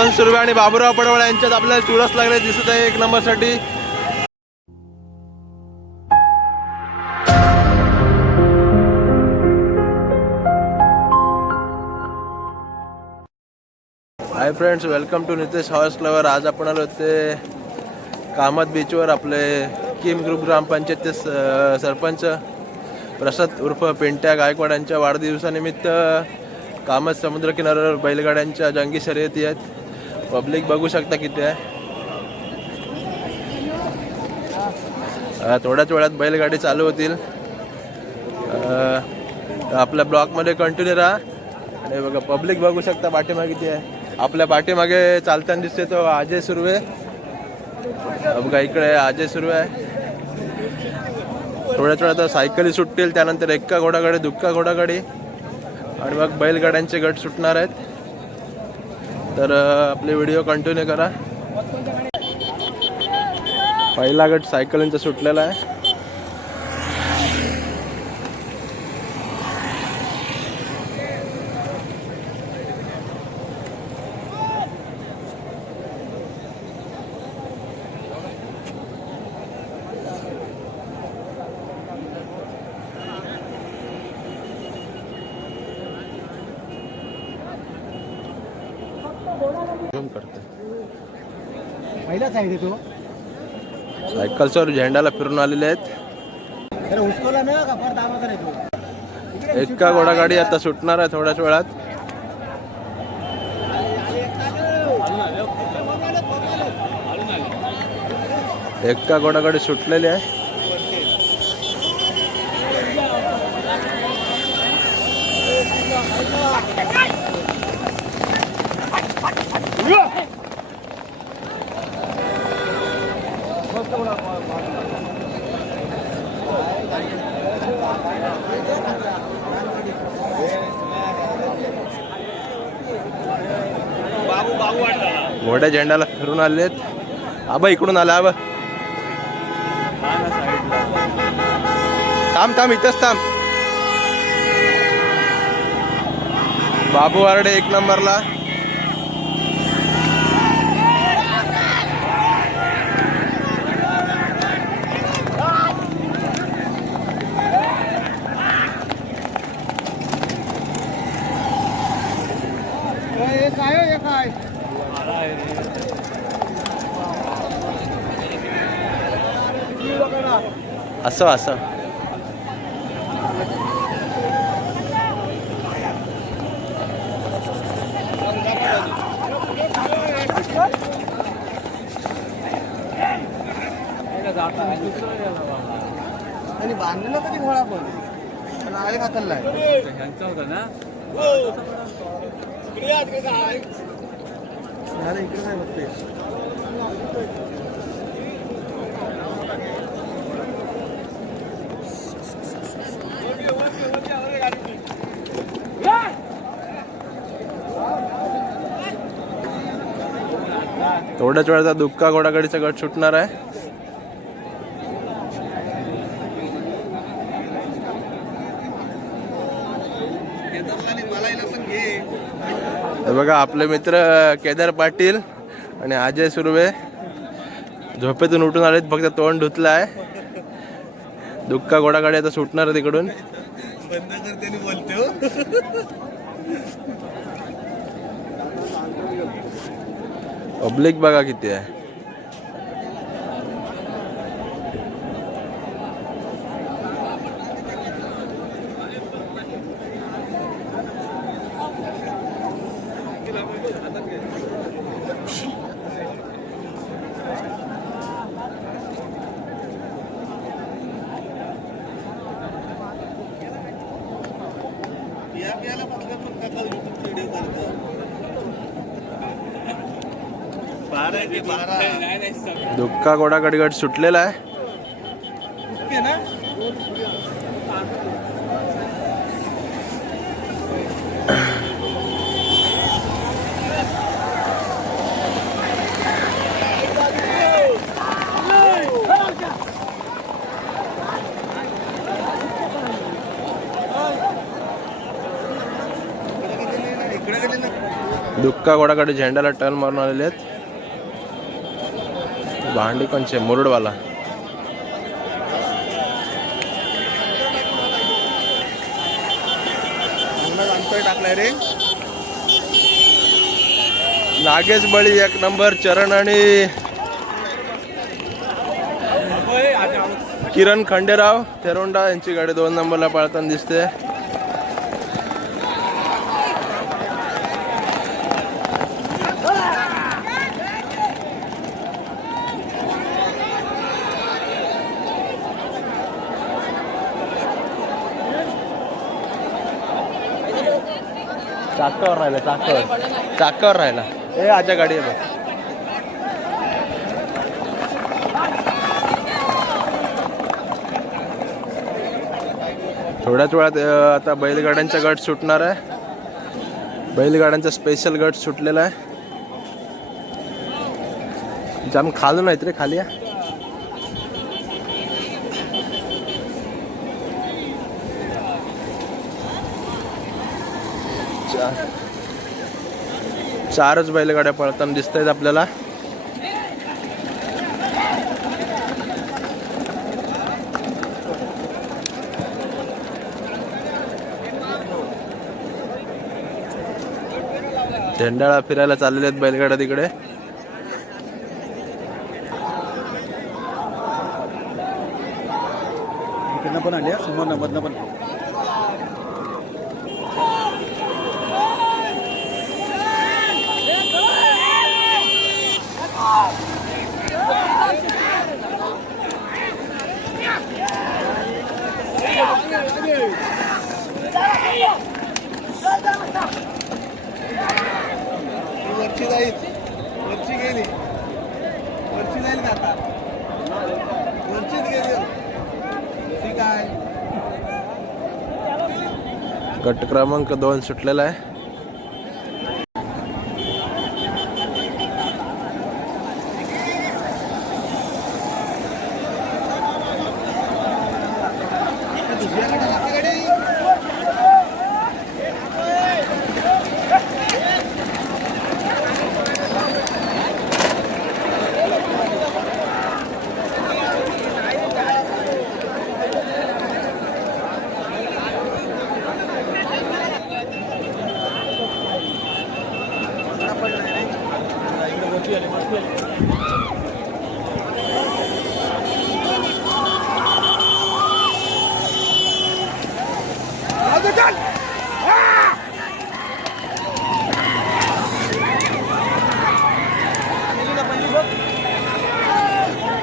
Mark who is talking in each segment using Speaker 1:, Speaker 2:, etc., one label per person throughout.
Speaker 1: वसंत सुर्वे आणि बाबुराव पडवळ यांच्यात आपल्याला चुरस लागले दिसत आहे एक नंबरसाठी. Hi friends welcome to Nitesh horse clover आज आपण आलो ते कामत बीचवर आपले किम ग्रुप ग्रामपंचायतचे सरपंच प्रसाद उर्फ पेंट्या गायकवाड यांच्या वाढदिवसानिमित्त कामत समुद्र किनाऱ्यावर बैलगाड्यांच्या जंगी शर्यती आहेत. पब्लिक बघू शकता किती आहे. थोड्याच वेळात बैलगाडी चालू होतील. आपल्या ब्लॉकमध्ये कंटिन्यू राहा. आणि बघा पब्लिक बघू शकता पाठीमागे किती आहे. आपल्या पाठीमागे चालताना दिसते तो अजय सुर्वे. बघा इकडे अजय सुर्वे आहे. थोड्याच वेळात सायकली सुटतील त्यानंतर एक्का घोडागाडी दुक्का घोडागाडी. आणि मग बैलगाड्यांचे गट सुटणार आहेत. तर आपले व्हिडिओ कंटिन्यू करा. पहिला गट सायकलींचा सुटलेला आहे.
Speaker 2: पहिलाच आहे तो.
Speaker 1: झेंडाला फिरून आलेले आहेत.
Speaker 2: उचकवला ना का? फार
Speaker 1: एक्का घोडागाडी आता सुटणार आहे थोड्याच वेळात. एक्का घोडागाडी सुटलेली आहे. मोठ्या झेंडाला फिरून आलेत. आबा इकडून आला आबा. थांब थांब इथंच थांब. बाबू आरडे एक नंबरला. असं असं थोड्याच वेळाचा दुक्का घोडागाडीचा गट सुटणार आहे. बघा आपले मित्र केदार पाटील आणि अजय सुर्वे. झोपेतून उठून आलेत फक्त तोंड धुतलं आहे दुःखा घोडागाडी आता सुटणार आहे तिकडून
Speaker 2: बंद करते आणि बोलते हो
Speaker 1: पब्लिक बघा किती आहे
Speaker 2: या बियाला बघलं पण काका युट्यूब व्हिडिओ करतो बारा आहे ते बारा
Speaker 1: दुक्का घोडागाडी सुटलेला आहे.
Speaker 2: ओके ना
Speaker 1: घोडाकडे झेंड्याला टर्न मारून आलेले आहेत. भांडी कोणचे मुरुडवाला.
Speaker 2: अंतर टाकलाय रे.
Speaker 1: नागेश बळी एक नंबर चरण आणि किरण खंडेराव तेरोंडा यांची गाडी दोन नंबरला पाळताना दिसते. चाकावर राहिला चाकावर चाकावर राहिला. ए आजा गाडी आहे बघ. थोड्याच वेळात आता बैलगाड्यांचा गट सुटणार आहे. बैलगाड्यांचा स्पेशल गट सुटलेला आहे. जाम खालून आहेत रे खाली आहे चार चारच बैलगाड्या पळताना दिसत आहेत आपल्याला. झेंडाळा फिरायला चाललेले आहेत बैलगाड्या तिकडे.
Speaker 2: पण आली समोर मधनं पण वरची जाईल. वरची गेली. वरची जाईल का आता? वरचीच गेली. ठीक आहे.
Speaker 1: गट क्रमांक दोन सुटलेला आहे
Speaker 2: दुसऱ्याकडे आपल्याकडे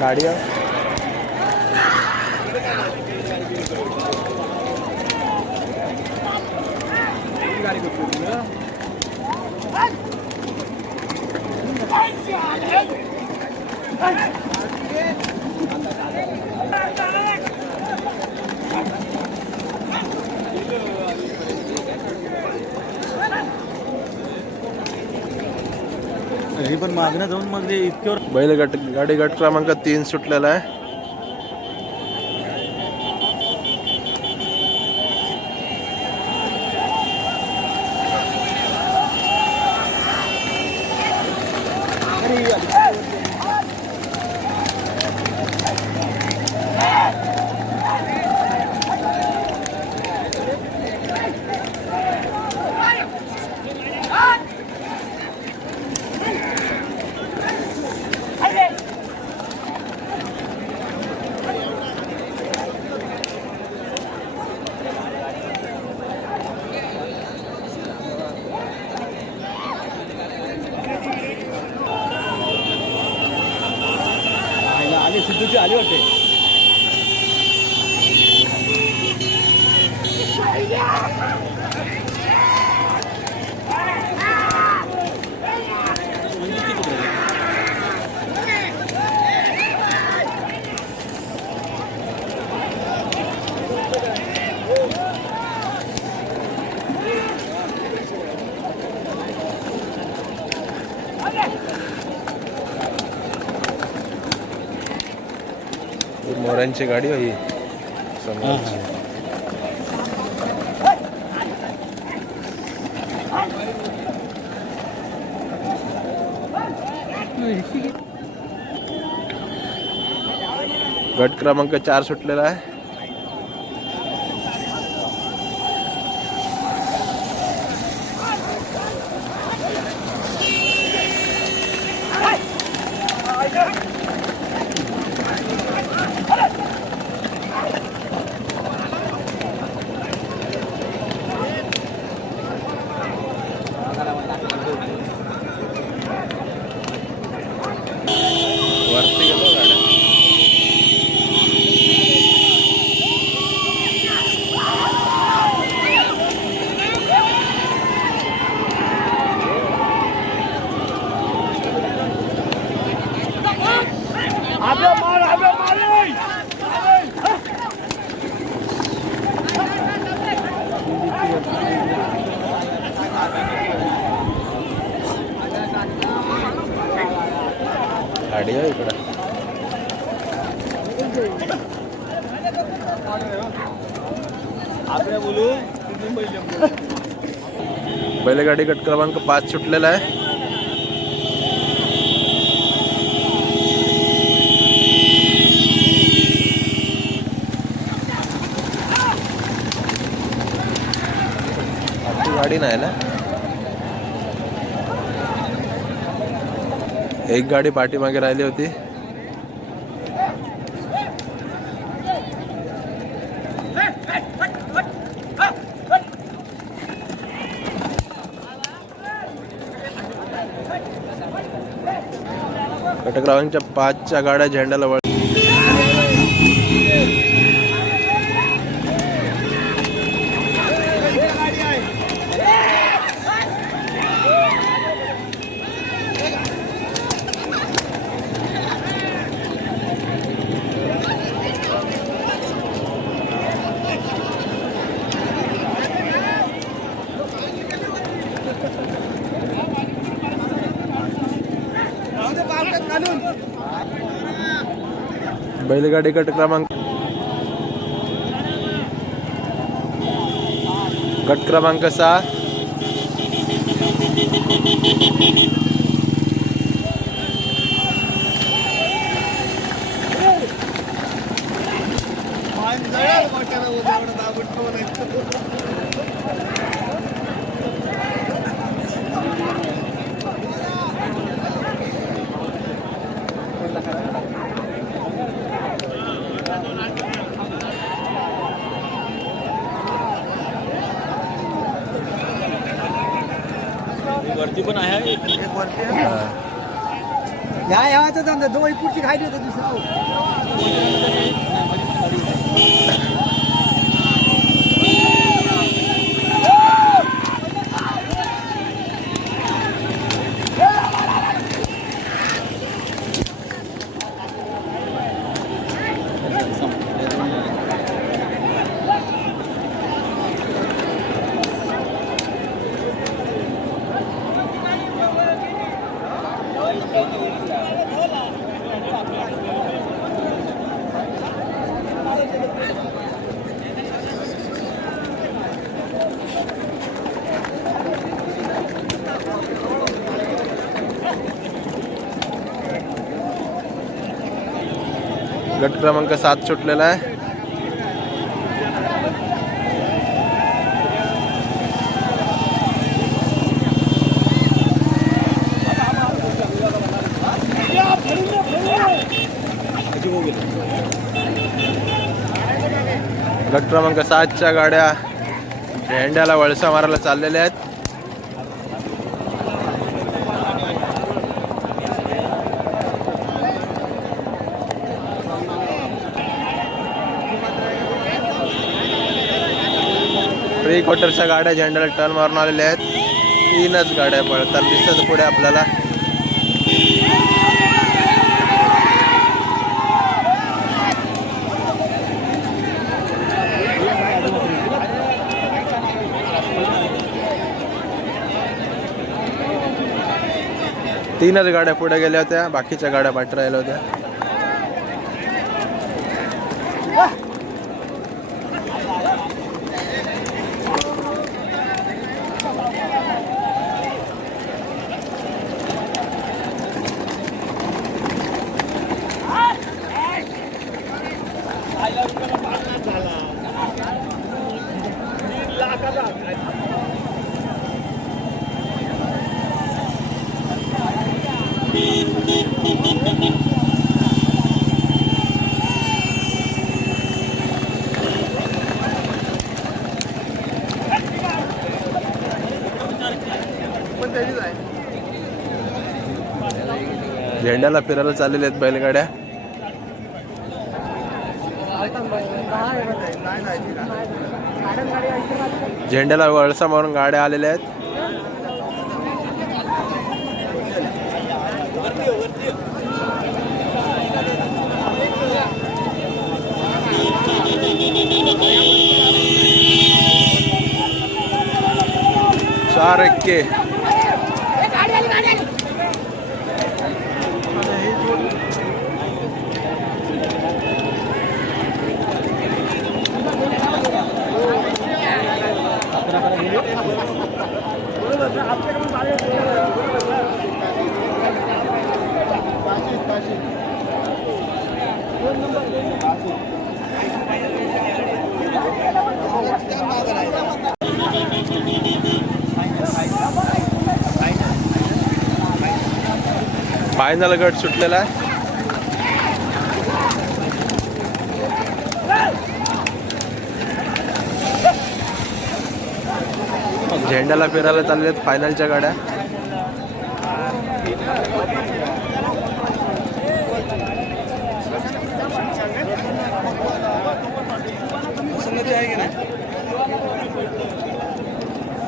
Speaker 1: गाडी आहे.
Speaker 2: ही पण मागणं जाऊन मग ते इतक्यावर
Speaker 1: बैल गट गाडी गट क्रमांक तीन सुटलेला आहे. मोरन ची गाडी ही. गट क्रमांक चार सुटले है बैलगाडी गट क्रमांक पाच सुटलेला आहे. गाडी नाही ना? एक गाडी पाठीमागे राहिली होती. कटकरावांच्या पाचच्या गाड्या झेंड्याला वळ गाडी गट क्रमांक गट क्रमांक सहा.
Speaker 2: दोन पुढची खायली
Speaker 1: क्रमांक सात सुटलेला आहे. गट क्रमांक सातच्या गाड्या झेंड्याला वळसा मारायला चाललेल्या आहेत. प्री क्वार्टरच्या गाड्या झेंड्याला टर्न मारून आलेल्या आहेत. तीनच गाड्या पळतात दिसतात. पुढे आपल्याला तीनच गाड्या पुढे गेल्या होत्या. बाकीच्या गाड्या पाठ राहिल्या होत्या. झेंड्याला फिरायला चाललेल्या आहेत बैलगाड्या. झेंड्याला वळसा मारून गाड्या आलेल्या आहेत. चार एक्के. फायनल गट सुटलेला आहे. झेंड्याला फिरायला चालले आहेत फायनलच्या गाड्या.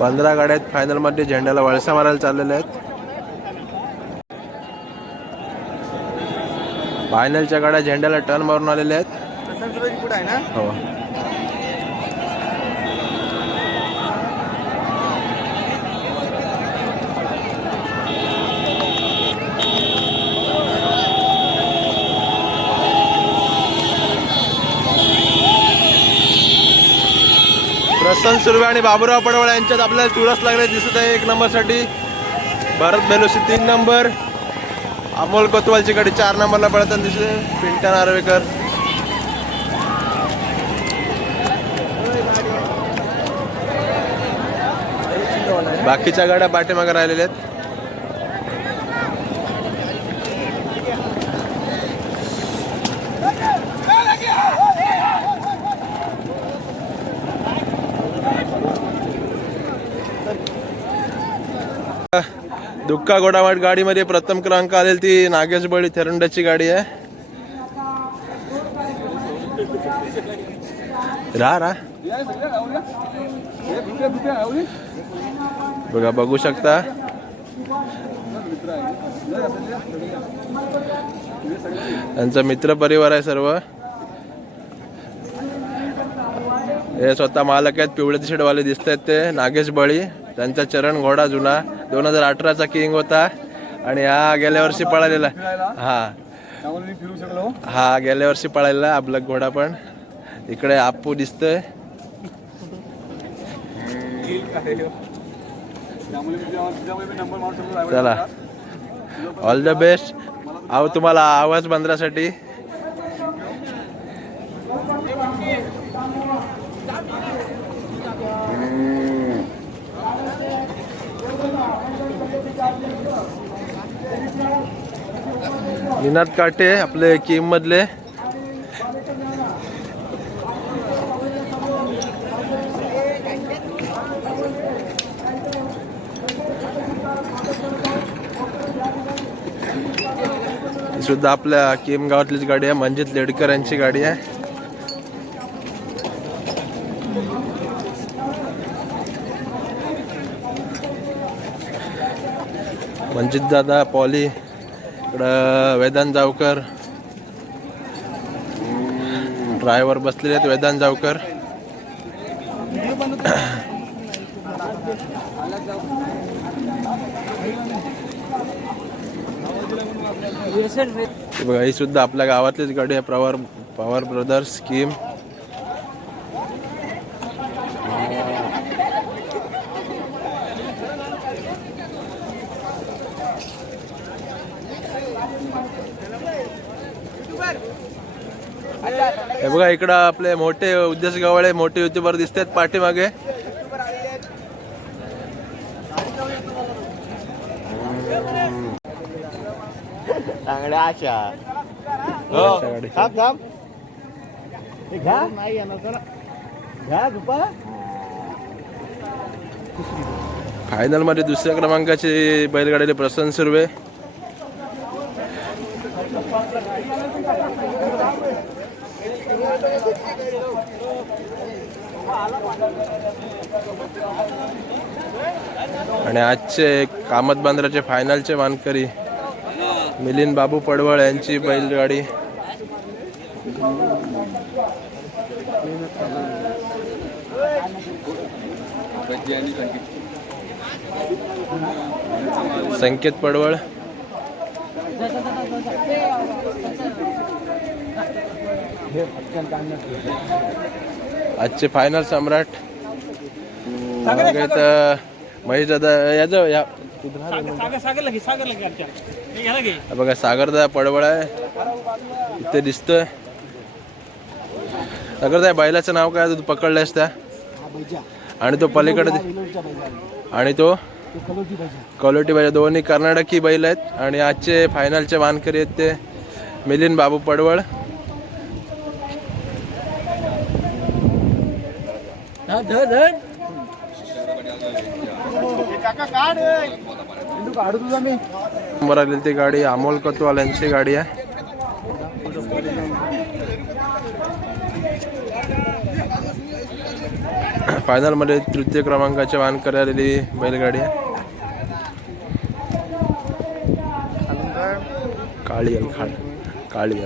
Speaker 1: पंधरा गाड्या आहेत. फायनलमध्ये झेंड्याला वळसा मारायला चाललेल्या आहेत. फायनलच्या गाड्या झेंड्याला टर्न मारून आलेल्या आहेत.
Speaker 2: पुढे आहे ना?
Speaker 1: हो. प्रसन्न सुर्वे आणि बाबूराव पडवळ यांच्यात आपल्याला चुरस लागले दिसत आहे एक नंबरसाठी. भरत बेलोशी तीन नंबर. अमोल कोतवालची गाडी चार नंबरला पळताना दिसते पिंटन नार्वेकर बाकीच्या गाड्या पाठीमागे राहिलेल्या आहेत. युक्का घोडावाट गाडीमध्ये प्रथम क्रमांक आलेली ती नागेश बळी थेरंडाची गाडी आहे. रा रा. बघा बघू शकता. त्यांचा मित्र परिवार आहे सर्व. हे स्वतः मालक आहेत पिवळे शर्टवाले दिसत आहेत ते. नागेश बळी. त्यांचा चरण घोडा जुना. दोन हजार अठराचा किंग होता. आणि हा गेल्या वर्षी पळालेला. हा.
Speaker 2: फिरू शकलो
Speaker 1: हा गेल्या वर्षी पळालेला आपला घोडा पण. इकडे आपू दिसतोय. चला. ऑल द बेस्ट अहो तुम्हाला आवाज बंदरासाठी. निनाद काटे आपले किम मधले. सुद्धा आपल्या केम गावातलीच गाडी आहे. मंजित लेडकर यांची गाडी आहे. मंजित दादा पॉली इकडं वेदांत जावकर. ड्रायव्हर बसलेले आहेत वेदांत जावकर. बघा ही सुद्धा आपल्या गावातलीच गाडी आहे पवार पवार ब्रदर्स स्कीम हे बघा इकडं आपले मोठे उद्देश गवाळे मोठे युट्यूबर दिसतात पाठीमागे.
Speaker 3: आशा. हो हे
Speaker 1: फायनलमध्ये दुसऱ्या क्रमांकाची बैलगाडीले प्रसन्न सुर्वे. आणि आजचे कामत बांद्राचे फायनलचे मानकरी मिलिंद बाबू पडवळ यांची बैलगाडी. संकेत पडवळ. आजचे फायनल सम्राट. महेश दादा याचं या.
Speaker 2: सागर सागर लगे सागर लगे आमच्या. घ्या लगे.
Speaker 1: बघा सागरदा पडवळ आहे. इथे दिसतोय. सागरदा बैलाचं नाव काय? तू पकडलंयस त्या? आणि तो पलीकडे आणि तो?
Speaker 2: कलोटी
Speaker 1: बैल दोन्ही कर्नाटकी बैल आहेत. आणि आजचे फायनलचे मानकरी आहेत ते मिलिंद बाबू पडवळ.
Speaker 2: हा धर धर काढू तुझा मी
Speaker 1: नंबर आलेली ती गाडी अमोल कतवाल्यांची गाडी आहे. फायनलमध्ये तृतीय क्रमांकाचे वाहन आलेली बैलगाडी आहे. काळी काळी